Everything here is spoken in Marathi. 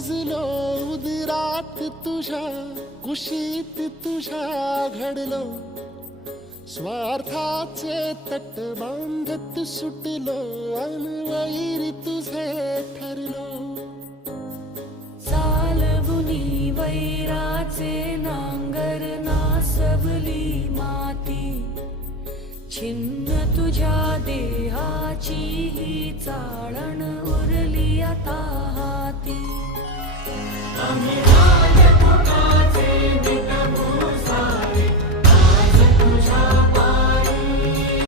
रुजलो उदरात तुझ्या, कुशीत तुझ्या घडलो, स्वार्थाचे तट बांधत सुटलो, अनवैरी तुझे ठरलो. चालवुनी वैराचे नांगर नासवली माती, छिन्न तुझ्या देहाची ही चाळण उरली आता हाती. आम्ही